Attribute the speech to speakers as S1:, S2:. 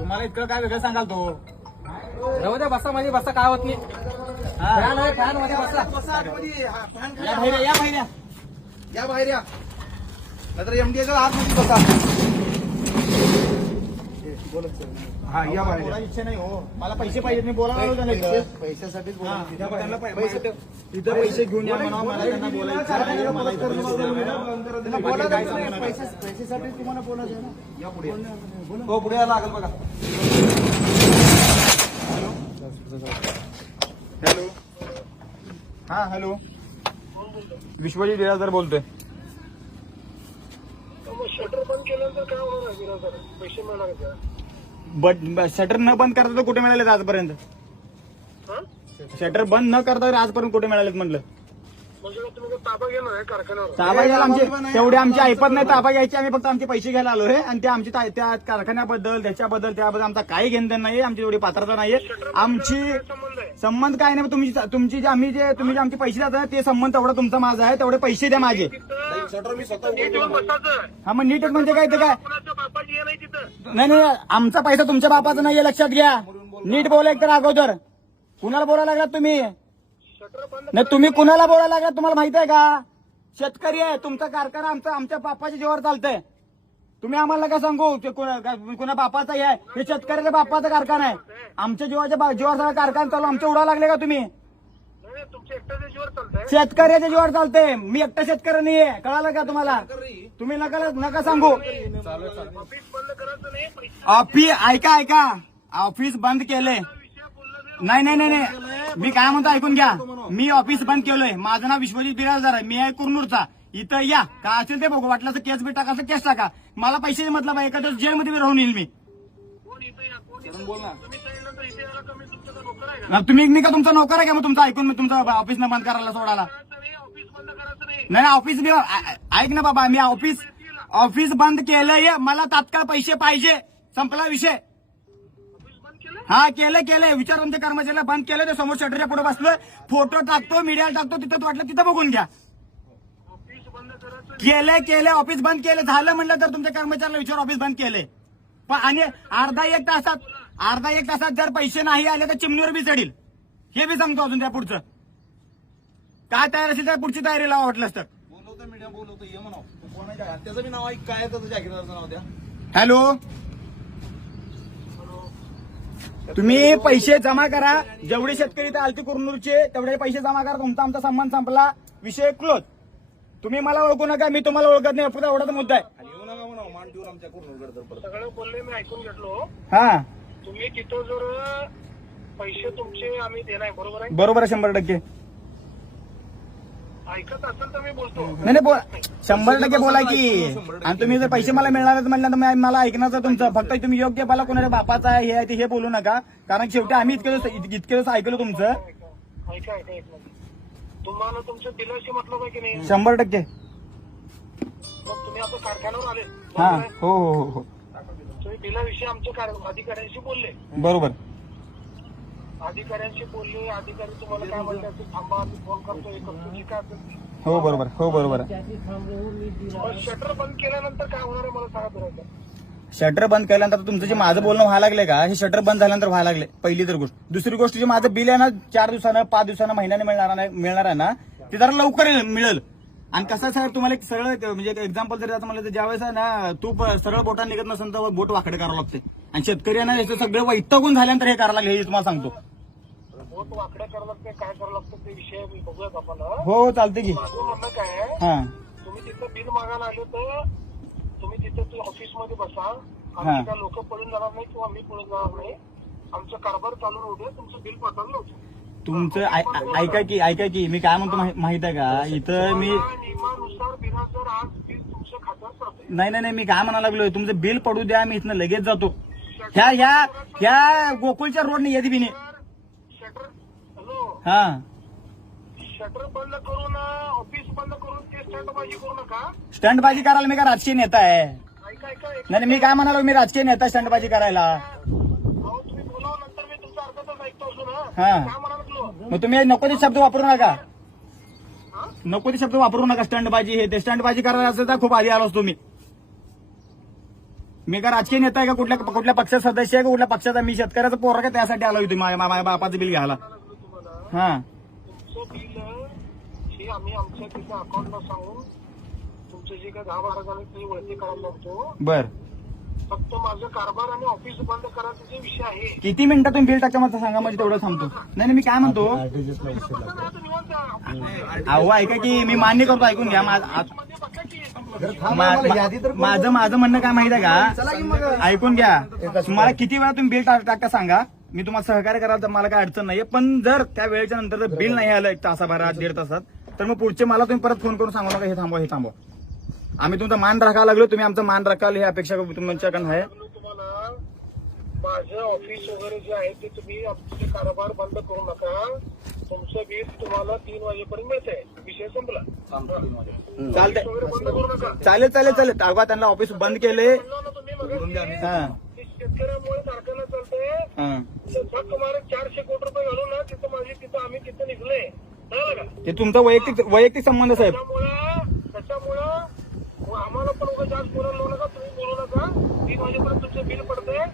S1: तुम्हाला इतकं काय वेगळं सांगाल तो
S2: राहू द्या बसा मध्ये बसा काय होत नाही
S1: हा.
S2: फॅन आहे फॅनमध्ये बसा
S3: बसा आतमध्ये. हा, फॅन खाली
S1: या बाहेर या बाहेर या.
S3: या बाहेर या नाहीतर एमडीएच्या आतमध्ये बसा. हा या
S1: इच्छा नाही हो. मला पैसे पाहिजे मी बोलायला.
S3: पैशासाठीच
S1: हा,
S3: पैसे
S1: इथं पैसे घेऊन या म्हणा मला त्यांना बोलायचं
S3: तुम्हाला बोलायचं या पुढे. हो पुढे या लागेल बघा.
S1: हॅलो. हा हॅलो. विश्वजित बिराजदार बोलतोय.
S4: शटर बंद केल्यानंतर काय होणार आहे बिराजदार पैसे मिळणार का?
S1: बट शटर न बंद करता तर कुठे मिळालेत आजपर्यंत?
S4: हा?
S1: शटर बंद न करता तर आजपर्यंत कुठे मिळालेत म्हटलं
S4: म्हणजे काय तुम्ही काय ताबा
S1: घ्यायला आमचे तेवढे आमची ऐपत नाही ताबा घ्यायची आम्ही फक्त आमचे पैसे घ्यायला आलो आहे आणि ते आमची त्या कारखान्याबद्दल त्याच्याबद्दल त्याबद्दल आमचा काही घेणदेण नाहीये आमची तेवढी पात्रता नाहीये. आमची
S4: संबंध
S1: काय नाही तुमची तुमची जे आम्ही जे तुम्ही जे आमचे पैसे देता ते संबंध तेवढा तुमचा माझा आहे तेवढे पैसे द्या माझे.
S4: नीट
S1: हा मग नीटच म्हणजे काय ते काय?
S4: नाही
S1: नाही आमचा पैसा तुमच्या बापाचा नाहीये लक्षात घ्या. नीट बोला एक तर अगोदर. कुणाला बोलायला लागलात तुम्ही? नाही तुम्ही कुणाला बोलायला लागलात तुम्हाला माहीत आहे का? शेतकरी आहे तुमचा कारखाना आमचा आमच्या बापाच्या जीवावर चालतंय. तुम्ही आम्हाला का सांगू? कुणा बापाचा हे आहे? हे शेतकऱ्याच्या बापाचा कारखाना आहे. आमच्या जीवाच्या जीवावर सगळा कारखाना चालू आमच्या उडा लागले का तुम्ही? शेतकऱ्याच्या जीवावर चालतंय. मी एकटा शेतकरी नाहीये. कळालं का तुम्हाला? तुम्ही नका नका सांगू.
S4: ऑफिस
S1: ऐका ऐका. ऑफिस बंद नाही नाही नाही नाही. मी काय म्हणतो ऐकून घ्या. मी ऑफिस बंद केलोय. माझं नाव विश्वजित बिराजदार आहे. मी आहे कुरनूरचा. इथं या. काय असेल ते बघू. वाटलं तर केस बी टाका असं केस टाका. मला पैसे मतलब आहे एका दिवस जेलमध्ये राहून येईल मी.
S4: तुम्ही सांगितलं इथे यायला कमी तुमचं नोकर आहे का?
S1: ना तुम्ही मी का तुमचा नोकर आहे का? मग तुमचं ऐकून मी तुमचं ऑफिस न बंद करायला सोडायला.
S4: नाही. ऑफिस बंद करायचं नाही.
S1: नाही नाही, ऑफिस मी ऐक ना बाबा. मी ऑफिस ऑफिस बंद केलंय. मला तात्काळ पैसे पाहिजे. संपला विषय. हा केलं केलंय. विचार तुमच्या कर्मचाऱ्याला बंद केलं ते समोर शटरच्या पुढे बसलोय. फोटो टाकतो मीडियाला टाकतो तिथं वाटलं तिथं बघून घ्या. केलंय केलंय ऑफिस बंद केलं झालं म्हणलं तर तुमच्या कर्मचाऱ्याला विचार ऑफिस बंद केलंय. पण आणि अर्धा एक तासात अर्धा एक तासात जर पैसे नाही आले तर चिमणीवर बी चढील. हे बी सांगतो अजून त्या पुढचं. काय तयार असेल त्या पुढची तयारी लावा तर
S3: बोलवतो मीडिया बोलवतो ये म्हणा? त्याचं बी नाव काय त्याचं जागीरदारचं नाव द्या.
S1: हॅलो? तुम्ही पैसे जमा करा. जेवढे शेतकरी इथं आलती कुरनूरचे तेवढे पैसे जमा करा. तुमचा आमचा संबंध संपला. विषय क्लोज तुम्ही मला ओळखू नका मी तुम्हाला ओळखत नाही. फक्त एवढाच मुद्दा आहे.
S3: आणि येऊ नका म्हणा मान ठेवून आमच्या कुरनूरकडे तर परत.
S4: सगळं बोलले मी ऐकून घेतलो
S1: हा.
S4: तुम्ही तिथं जर पैसे तुमचे आम्ही देणार बरोबर आहे?
S1: बरोबर आहे शंभर टक्के.
S4: ऐकत असेल तर मी बोलतो.
S1: नाही नाही बोल. शंभर टक्के बोला की. आणि तुम्ही जर पैसे मला मिळणार म्हटलं तर मी- मला ऐकण्याचं तुमचं. फक्त तुम्ही योग्य बोला कोणाच्या बापाचा आहे हे आहे ते हे बोलू नका. कारण शेवटी आम्ही इतके दिवस इत- इतके दिवस ऐकलो तुमचं.
S4: ऐका ऐका ऐका एक मिनिट. तुम्हाला तुमच्या बिलाशी मतलब आहे की नाही?
S1: शंभर टक्के.
S4: मग तुम्ही आता कारखान्यावर आले.
S1: हा
S4: बरोबर आहे?
S1: हो हो हो हो.
S4: तुम्ही बिलाविषयी आमच्या कार- अधिकाऱ्यांशी बोलले.
S1: बरोबर.
S4: अधिकाऱ्यांशी बोलले अधिकारी तुम्हाला काय म्हणतात ते थांबा मी फोन करतो हे करतो जे काय असेल ते.
S1: हो बरोबर हो बरोबर. आहे
S4: शटर बंद केल्यानंतर काय होणार आहे मला सांगा बरोबर
S1: शटर बंद केल्यानंतर तुमचं जे माझं बोलणं व्हायला लागले का? हे शटर बंद झाल्यानंतर व्हायला लागले पहिली तर गोष्ट. दुसरी गोष्ट जे माझं बिल आहे ना चार दिवसानं पाच दिवसानं महिन्याने मिळणार नाही मिळणार आहे ना ते जरा लवकर येईल- मिळेल. आणि कसं आहे साहेब तुम्हाला एक सरळ एक म्हणजे एक एक्झाम्पल जरी आता म्हणलं तर ज्यावेळेस आहे ना तू सरळ बोटा निघत नसेल तर बोट वाकडे करावं लागते. आणि शेतकरी आहे ना याचं सगळं वैतगून झाल्यानंतर हे करायला लागले हे तुम्हाला सांगतो.
S4: बोट वाकड्या करावं लागते काय करावं लागतं ते विषय मी बघूयात आपण हं?
S1: हो चालते की.
S4: माझं म्हणणं काय आहे
S1: हा.
S4: तुम्ही तिथं बिल मागायला आले तर तुम्ही तिथं ऑफिसमध्ये बसा
S1: हा.
S4: आमची काय लोक पळून जाणार नाही किंवा मी पळून जाणार नाही आमचं कारभार चालू राहू दे तुमचं बिल पाठवलं
S1: तुमचं ऐ- ऐ- ऐका की ऐका की मी काय म्हणतो माहि- माहीत आहे का? इथं मी
S4: नियमानुसार बिराजदार आज बिल तुमच्या खात्यात जाते
S1: नाही नाही नाही मी काय म्हणायला लागलोय तुमचं बिल पडू द्या मी इथनं लगेच जातो. ह्या ह्या ह्या गोकुळच्या रोडने येते बिने हा.
S4: शटर बंद करून ऑफिस बंद करून ते स्टंटबाजी करू नका.
S1: स्टंटबाजी करायला मी काय राजकीय नेता आहे?
S4: ऐका ऐका एक-
S1: नाही नाही, मी काय म्हणालो मी राजकीय नेता स्टंटबाजी करायला.
S4: अहो तुम्ही बोलावं नंतर मी तुमचा अर्धा तास ऐकतो असून
S1: हा.
S4: काय म्हणाल
S1: मग तुम्ही नको ते शब्द वापरू नका? नको ते शब्द वापरू नका स्टंटबाजी हे. ते स्टंटबाजी करायला असेल तर खूप आधी आलो असतो मी. मी का राजकीय नेता आहे का कुठल्या कुठल्या पक्षाचा सदस्य आहे का कुठल्या पक्षाचा मी शेतकऱ्याचा पोर का त्यासाठी आलो होतो माझ्या माझ्या बापाचं बिल घ्यायला. हा.
S4: तुमचं बिल हे आम्ही आमच्या तिथे अकाउंटला सांगून तुमचं जे काय दहा बारा ते वळते करायला लागतो
S1: बर.
S4: फक्त माझं कारभार आणि ऑफिस बंद करायचा जे विषय आहे.
S1: किती मिनिटात तुम्ही बिल टाका मला सांगा म्हणजे तेवढं थांबतो नाही नाही, मी काय म्हणतो. अहो ऐका की मी मान्य करतो ऐकून घ्या. मा- आ- मा- माझं माझं म्हणणं काय माहिती आहे का? ऐकून घ्या. तुम्हाला किती वेळा तुम्ही बिल टाका सांगा? मी तुम्हाला सहकार्य कराल तर मला काय अडचण नाहीये. पण जर त्या वेळेच्या नंतर जर बिल नाही आलं एक तासाभरात दीड तासात तर मग पुढचे मला तुम्ही परत फोन करून सांगू नका हे थांबवा हे थांबवा. आम्ही तुमचा मान राखायला लागलो तुम्ही आमचा मान राखाल ही अपेक्षा तुमच्याकडून आहे.
S4: तुम्हाला माझं ऑफिस वगैरे जे आहे ते तुम्ही आमचे कारभार बंद करू नका. तुमचं बिल तुम्हाला तीन वाजेपर्यंत मिळतंय. विषय संपला.
S1: चालतंय.
S4: वगैरे बंद करू नका.
S1: चालेल चालेल चालेल. अगवा त्यांना ऑफिस बंद केले
S4: तुम्ही
S1: हा
S4: शेतकऱ्यामुळे कारखाना चालतंय. चारशे कोटी रुपये घालून ना तिथं माझी तिथं आम्ही तिथं निघलोय. कळलं का?
S1: ते तुमचा वैयक्तिक वैयक्तिक संबंध साहेब.
S4: त्याच्यामुळं त्याच्यामुळं आम्हाला पण जास्त बोलायला लावू नका तुम्ही बोलू नका. तीन वाजेपर्यंत तुमचं बिल पडतंय.